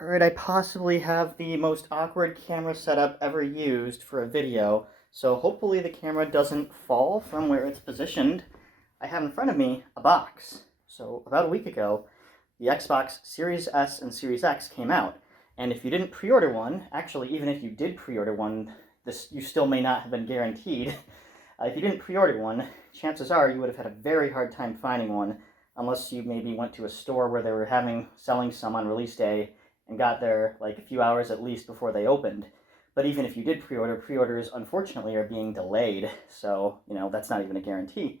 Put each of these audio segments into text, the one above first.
Alright, I possibly have the most awkward camera setup ever used for a video, so hopefully the camera doesn't fall from where it's positioned. I have in front of me a box. So about a week ago, the Xbox Series S and Series X came out, and if you didn't pre-order one, actually even if you did pre-order one, you still may not have been guaranteed. If you didn't pre-order one, chances are you would have had a very hard time finding one, unless you maybe went to a store where they were selling some on release day and got there like a few hours at least before they opened. But even if you did pre-order, pre-orders unfortunately are being delayed, so that's not even a guarantee.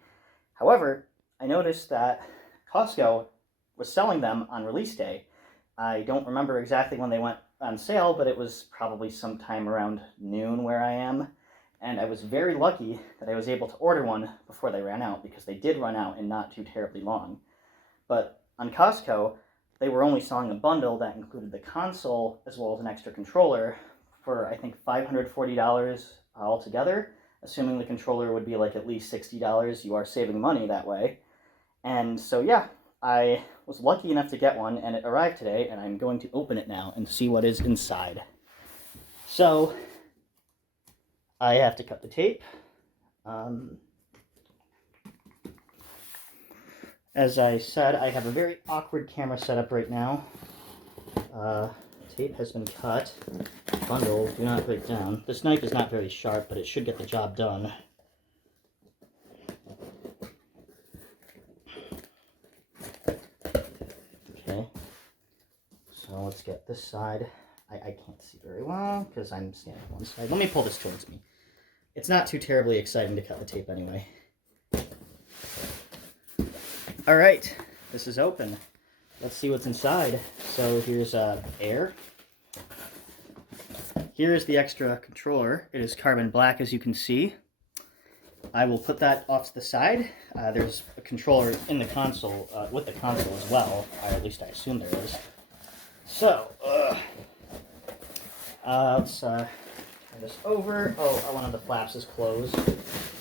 However, I noticed that Costco was selling them on release day. I don't remember exactly when they went on sale, but it was probably sometime around noon where I am. And I was very lucky that I was able to order one before they ran out, because they did run out in not too terribly long. But on Costco, they were only selling a bundle that included the console as well as an extra controller for, I think, $540 altogether. Assuming the controller would be like at least $60, you are saving money that way. And so yeah, I was lucky enough to get one, and it arrived today, and I'm going to open it now and see what is inside. So I have to cut the tape. As I said, I have a very awkward camera setup right now. Tape has been cut. Bundle, do not break down. This knife is not very sharp, but it should get the job done. Okay, so let's get this side. I can't see very well because I'm standing on one side. Let me pull this towards me. It's not too terribly exciting to cut the tape anyway. Alright, this is open. Let's see what's inside. So here's air. Here is the extra controller. It is carbon black, as you can see. I will put that off to the side. There's a controller in the console, with the console as well, or at least I assume there is. So, let's turn this over. Oh, one of the flaps is closed.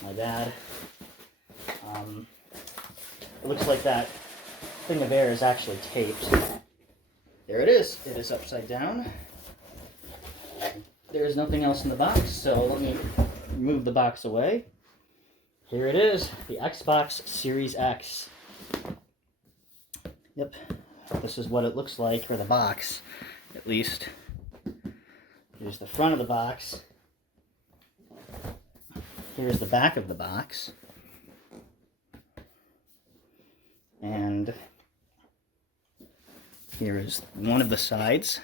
My bad. It looks like that thing of air is actually taped. There it is. It is upside down. There is nothing else in the box, so let me remove the box away. Here it is, the Xbox Series X. Yep, this is what it looks like, or the box, at least. Here's the front of the box. Here's the back of the box. And here is one of the sides.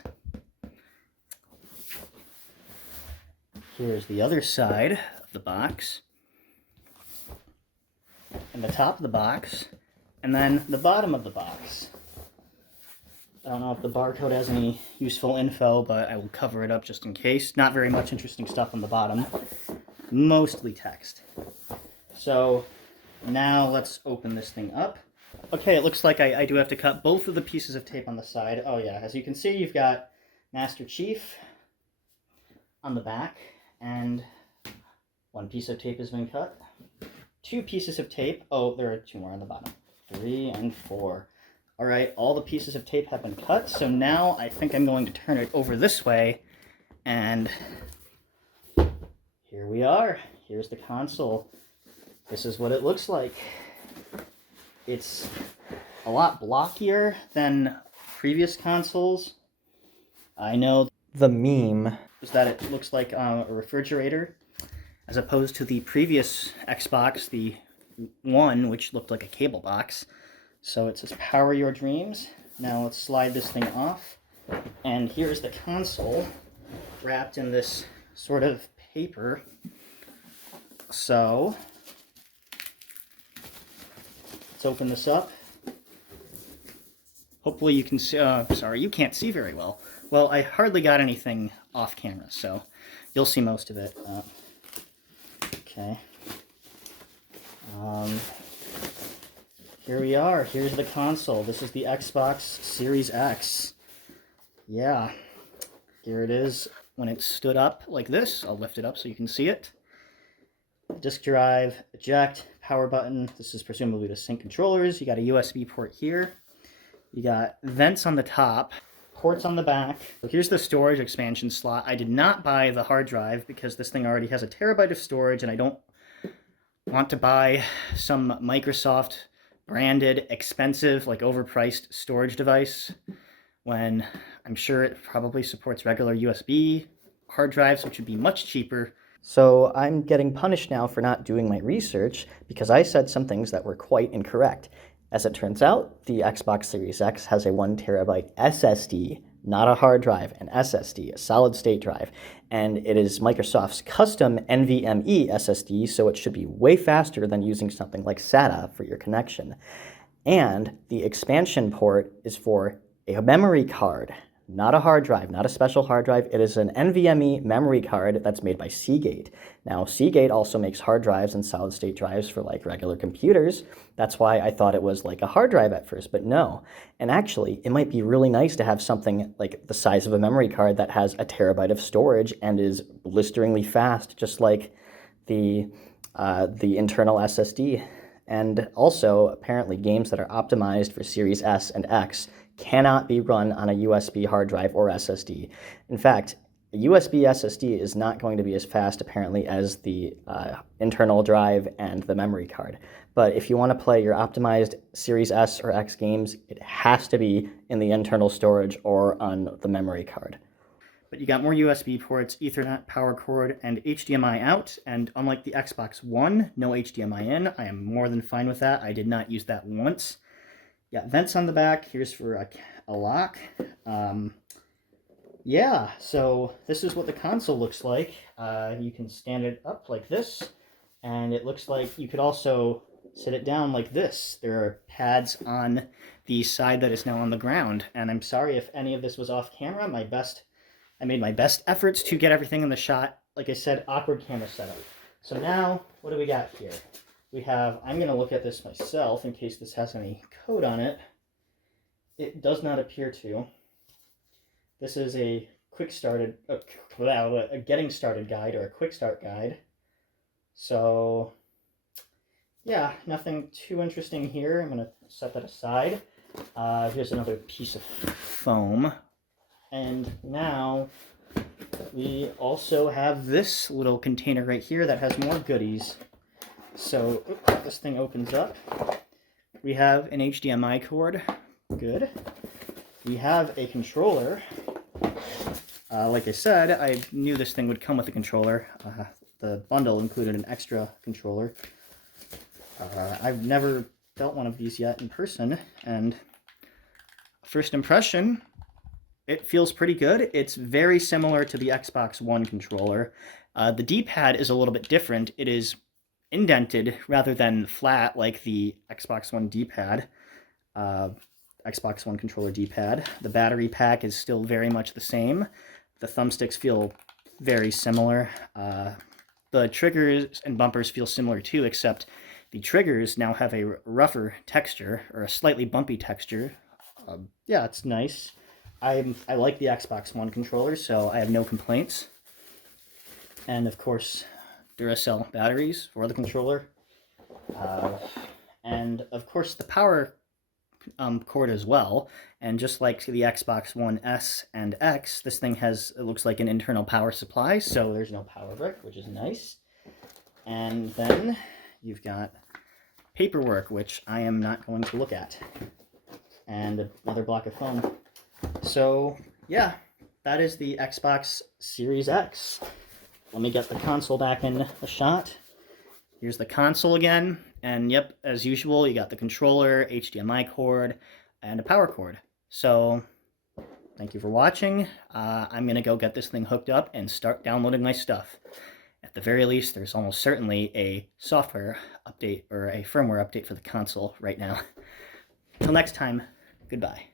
Here's the other side of the box. And the top of the box. And then the bottom of the box. I don't know if the barcode has any useful info, but I will cover it up just in case. Not very much interesting stuff on the bottom. Mostly text. So now let's open this thing up. Okay, it looks like I do have to cut both of the pieces of tape on the side. Oh yeah, as you can see, you've got Master Chief on the back, and one piece of tape has been cut. Two pieces of tape. Oh, there are two more on the bottom. 3 and 4. All right, all the pieces of tape have been cut, so now I think I'm going to turn it over this way, and here we are. Here's the console. This is what it looks like. It's a lot blockier than previous consoles. I know the meme is that it looks like a refrigerator, as opposed to the previous Xbox, the one, which looked like a cable box. So it says "Power Your Dreams." Now let's slide this thing off. And here's the console, wrapped in this sort of paper. So let's open this up. Hopefully you can see, sorry, you can't see very well. Well, I hardly got anything off camera, so you'll see most of it. Okay. Here we are. Here's the console. This is the Xbox Series X. Yeah. Here it is when it stood up like this. I'll lift it up so you can see it. Disk drive, eject, power button. This is presumably to sync controllers. You got a USB port here. You got vents on the top. ports on the back. So here's the storage expansion slot. I did not buy the hard drive because this thing already has a terabyte of storage, and I don't want to buy some Microsoft branded, expensive, like overpriced storage device when I'm sure it probably supports regular USB hard drives, which would be much cheaper. So I'm getting punished now for not doing my research because I said some things that were quite incorrect. As it turns out, the Xbox Series X has a 1 terabyte SSD, not a hard drive, an SSD, a solid state drive, and it is Microsoft's custom NVMe SSD, so it should be way faster than using something like SATA for your connection. And the expansion port is for a memory card, not a hard drive, not a special hard drive. It is an NVMe memory card that's made by Seagate. Now, Seagate also makes hard drives and solid-state drives for like regular computers. That's why I thought it was like a hard drive at first, but no. And actually, it might be really nice to have something like the size of a memory card that has a terabyte of storage and is blisteringly fast, just like the internal SSD. And also, apparently, games that are optimized for Series S and X cannot be run on a USB hard drive or SSD. In fact, a USB SSD is not going to be as fast, apparently, as the internal drive and the memory card. But if you want to play your optimized Series S or X games, it has to be in the internal storage or on the memory card. But you got more USB ports, Ethernet, power cord, and HDMI out. And unlike the Xbox One, no HDMI in. I am more than fine with that. I did not use that once. Got vents on the back. Here's for a lock. Yeah, so this is what the console looks like. You can stand it up like this, and it looks like you could also sit it down like this. There are pads on the side that is now on the ground, and I'm sorry if any of this was off camera. I made my best efforts to get everything in the shot. Like I said, awkward camera setup. So now, what do we got here? We have, I'm going to look at this myself in case this has any code on it. It does not appear to. This is a a getting started guide or a quick start guide. So, yeah, nothing too interesting here. I'm going to set that aside. Here's another piece of foam. And now we also have this little container right here that has more goodies. So, this thing opens up. We have an HDMI cord. Good. We have a controller. Like I said, I knew this thing would come with a controller. The bundle included an extra controller. I've never felt one of these yet in person, and first impression, it feels pretty good. It's very similar to the Xbox One controller. The D-pad is a little bit different. It is indented rather than flat like the Xbox One D-pad, Xbox One controller D-pad. The battery pack is still very much the same. The thumbsticks feel very similar. The triggers and bumpers feel similar too, except the triggers now have a rougher texture, or a slightly bumpy texture. Yeah, it's nice. I like the Xbox One controller, so I have no complaints. And of course, Duracell batteries for the controller. And of course the power cord as well. And just like the Xbox One S and X, this thing has, it looks like an internal power supply, so there's no power brick, which is nice. And then you've got paperwork, which I am not going to look at. And another block of foam. So, yeah, that is the Xbox Series X. Let me get the console back in the shot. Here's the console again, and yep, as usual, you got the controller, HDMI cord, and a power cord. So, thank you for watching. I'm going to go get this thing hooked up and start downloading my stuff. At the very least, there's almost certainly a software update or a firmware update for the console right now. Till next time, goodbye.